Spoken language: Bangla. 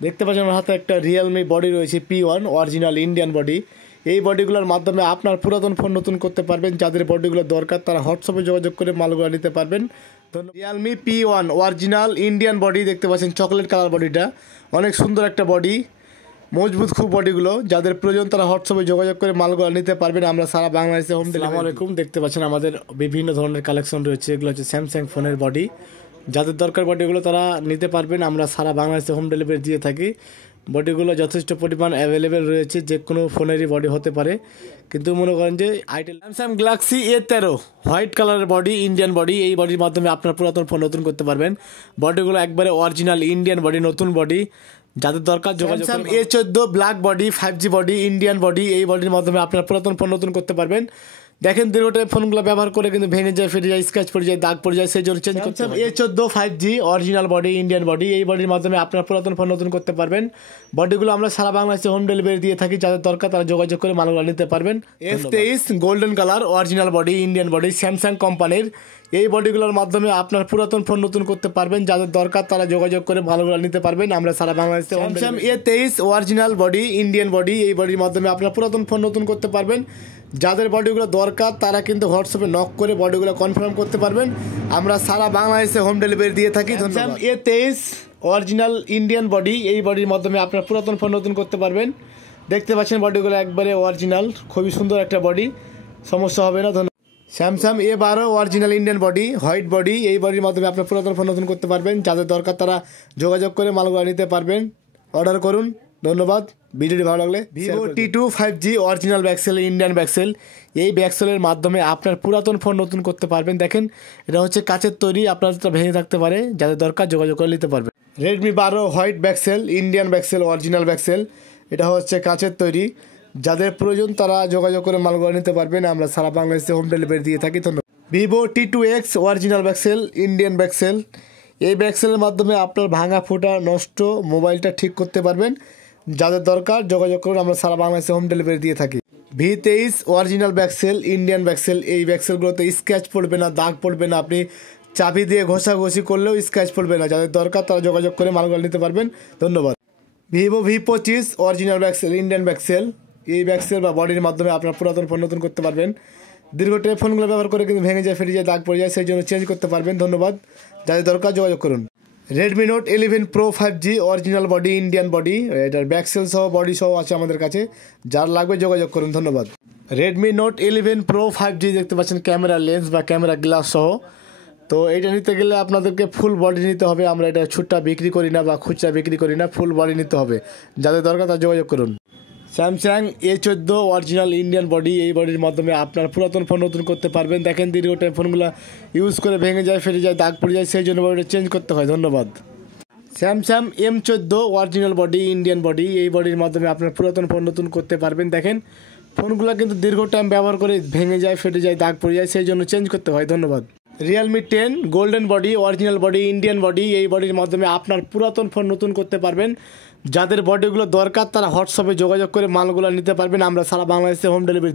দেখতে পাচ্ছেন আমার হাতে একটা রিয়েলমি বডি রয়েছে P1 অরিজিনাল ইন্ডিয়ান বডি। এই বডিগুলোর মাধ্যমে আপনার পুরাতন ফোন নতুন করতে পারবেন। যাদের বডিগুলো দরকার তারা হোয়াটসঅ্যাপে যোগাযোগ করে মালগুলো নিতে পারবেন। Realme P1 original Indian body দেখতে পাচ্ছেন, চকলেট কালার বডিটা অনেক সুন্দর একটা বডি, মজবুত খুব বডিগুলো। যাদের প্রয়োজন তারা হোয়াটসঅ্যাপে যোগাযোগ করে মালগুলো নিতে পারবেন। আমরা সারা বাংলাদেশে হোম ডেলিভারি। আসসালামু আলাইকুম, দেখতে পাচ্ছেন আমাদের বিভিন্ন ধরনের কালেকশন রয়েছে। এগুলো হচ্ছে স্যামসাং ফোনের বডি। যাদের দরকার বডিগুলো তারা নিতে পারবেন। আমরা সারা বাংলাদেশে হোম ডেলিভারি দিয়ে থাকি। বডিগুলো যথেষ্ট পরিমাণ অ্যাভেলেবেল রয়েছে, যে কোনো ফোনেরই বডি হতে পারে। কিন্তু মনে করেন যে itel Samsung Galaxy A13 white কালারের বডি, ইন্ডিয়ান বডি। এই বডির মাধ্যমে আপনার পুরাতন ফোন নতুন করতে পারবেন। বডিগুলো একবারে অরিজিনাল ইন্ডিয়ান বডি, নতুন বডি। যাদের দরকার যোগাযোগ। Samsung A14 black body, 5G body, Indian body. এই বডির মাধ্যমে আপনার পুরাতন ফোন নতুন করতে পারবেন। দেখেন দীর্ঘ টাইম ফোনগুলো ব্যবহার করে কিন্তু ভেঙে যায়, ফেটে যায়, স্ক্র্যাচ পড়ে যায়, দাগ পড়ে যায়, সেই জন্য চেঞ্জ করতে হবে। A14 5G original body, Indian body. এই বডির মাধ্যমে আপনার পুরাতন ফোন নতুন করতে পারবেন। বডিগুলো আমরা সারা বাংলাদেশে হোম ডেলিভারি দিয়ে থাকি। যাদের দরকার তারা যোগাযোগ করে মালগুলো নিতে পারবেন। F23 golden colour original body, Indian body, Samsung কোম্পানির। এই বডিগুলোর মাধ্যমে আপনার পুরাতন ফোন নতুন করতে পারবেন। যাদের দরকার তারা যোগাযোগ করে ভালোগুলো নিতে পারবেন। আমরা সারা বাংলাদেশে Samsung A23 original body, Indian body. এই বডির মাধ্যমে আপনার পুরাতন ফোন নতুন করতে পারবেন। যাদের বডিগুলো দরকার তারা কিন্তু হোয়াটসঅ্যাপে নক করে বডিগুলো কনফার্ম করতে পারবেন। আমরা সারা বাংলাদেশে হোম ডেলিভারি দিয়ে থাকি। Samsung A23 original Indian body. এই বডির মাধ্যমে আপনার পুরাতন ফোন নতুন করতে পারবেন। দেখতে পাচ্ছেন বডিগুলো একবারে অরিজিনাল, খুবই সুন্দর একটা বডি, সমস্যা হবে না। Samsung A12 original Indian body, white body. এই বডির মাধ্যমে আপনার পুরাতন ফোন নতুন করতে পারবেন। যাদের দরকার তারা যোগাযোগ করে মালগুলো নিতে পারবেন। অর্ডার করুন। ধন্যবাদ। ভিডিওটি ভালো লাগলে Vivo T2 5G original back shell, Indian back shell. এই ব্যাকসেলের মাধ্যমে আপনার পুরাতন ফোন নতুন করতে পারবেন। দেখেন এটা হচ্ছে কাচের তৈরি, আপনার ভেঙে থাকতে পারে। যাদের দরকার যোগাযোগ করে নিতে পারবেন। Redmi 12 white back shell, Indian back shell, original back shell. এটা হচ্ছে কাচের তৈরি। যাদের প্রয়োজন তারা যোগাযোগ করে মালগুলো নিতে পারবেন। আমরা সারা বাংলাদেশে হোম ডেলিভারি দিয়ে থাকি। ধন্যবাদ। Vivo T2X original back shell, Indian back shell. এই ব্যাকসেলের মাধ্যমে আপনার ভাঙা ফোটা নষ্ট মোবাইলটা ঠিক করতে পারবেন। যাদের দরকার যোগাযোগ করুন। আমরা সারা বাংলাদেশে হোম ডেলিভারি দিয়ে থাকি। V23 original back shell, Indian back shell. এই ব্যাকসেলগুলোতে স্ক্র্যাচ পড়বে না, দাগ পড়বে না। আপনি চাবি দিয়ে ঘষাঘষি করলেও স্ক্র্যাচ পড়বে না। যাদের দরকার তারা যোগাযোগ করে মালগুলো নিতে পারবেন। ধন্যবাদ। Vivo V25 original back shell, Indian back shell. এই ব্যাকসেল বা বডির মাধ্যমে আপনার পুরাতন ফোন নতুন করতে পারবেন। দীর্ঘ টাইম ফোনগুলো ব্যবহার করে কিন্তু ভেঙে যায়, ফেটে যায়, দাগ পড়ে যায়, সেই জন্য চেঞ্জ করতে পারবেন। ধন্যবাদ। যাদের দরকার যোগাযোগ করুন। Redmi Note 11 Pro 5G original body, Indian body. এটার ব্যাকসেল সহ বডি সহ আছে আমাদের কাছে। যার লাগবে যোগাযোগ করুন। ধন্যবাদ। Redmi Note 11 Pro 5G দেখতে পাচ্ছেন ক্যামেরা লেন্স বা ক্যামেরা গ্লাস সহ। তো এটা নিতে গেলে আপনাদেরকে ফুল বডি নিতে হবে। আমরা এটা ছুট্টা বিক্রি করি না বা খুচরা বিক্রি করি না, ফুল বডি নিতে হবে। যাদের দরকার তারা যোগাযোগ করুন। Samsung A14 original Indian body. এই বডির মাধ্যমে আপনার পুরাতন ফোন নতুন করতে পারবেন। দেখেন দীর্ঘ টাইম ফোনগুলো ইউজ করে ভেঙে যায়, ফেটে যায়, দাগ পড়ে যায়, সেই জন্য বডিটা চেঞ্জ করতে হয়। ধন্যবাদ। Samsung M14 original body, Indian body. এই বডির মাধ্যমে আপনার পুরাতন ফোন নতুন করতে পারবেন। দেখেন ফোনগুলো কিন্তু দীর্ঘ টাইম ব্যবহার করে ভেঙে যায়, ফেটে যায়, দাগ পড়ে যায়, সেই জন্য চেঞ্জ করতে হয়। ধন্যবাদ। Realme 10 golden body, original body, Indian body. এই বডির মাধ্যমে আপনার পুরাতন ফোন নতুন করতে পারবেন। যাদের বডিগুলো দরকার তারা হোয়াটসঅ্যাপে যোগাযোগ করে মালগুলো নিতে পারবেন। আমরা সারা বাংলাদেশে হোম ডেলিভারি